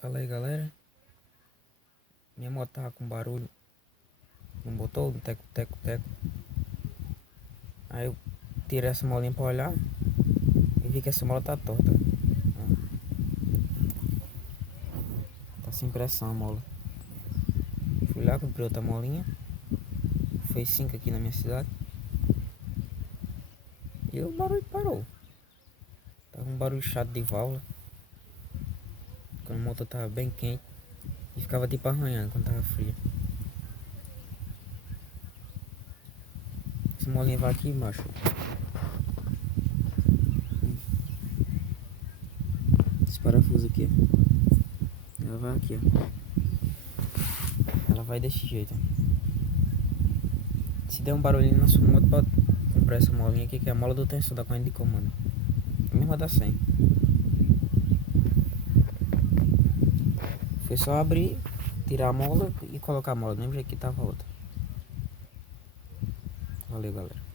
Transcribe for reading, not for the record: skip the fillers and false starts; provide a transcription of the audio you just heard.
Fala aí, galera. Minha moto tava com barulho no motor, no teco, teco, teco. Aí eu tirei essa molinha pra olhar e vi que essa mola tá torta. Tá sem pressão a mola. Fui lá, comprei outra molinha. Fez 5 aqui na minha cidade. E o barulho parou. Tava um barulho chato de válvula. Quando o motor tava bem quente. E ficava tipo arranhando quando tava fria. Essa molinha vai aqui, macho. Esse parafuso aqui, ela vai aqui, ó. Ela vai desse jeito, ó. Se der um barulhinho na sua moto, pode comprar essa molinha aqui, que é a mola do tensor da corrente de comando. A mesma da 100. Foi só abrir, tirar a mola e colocar a mola do mesmo jeito que tava a outra. Valeu, galera.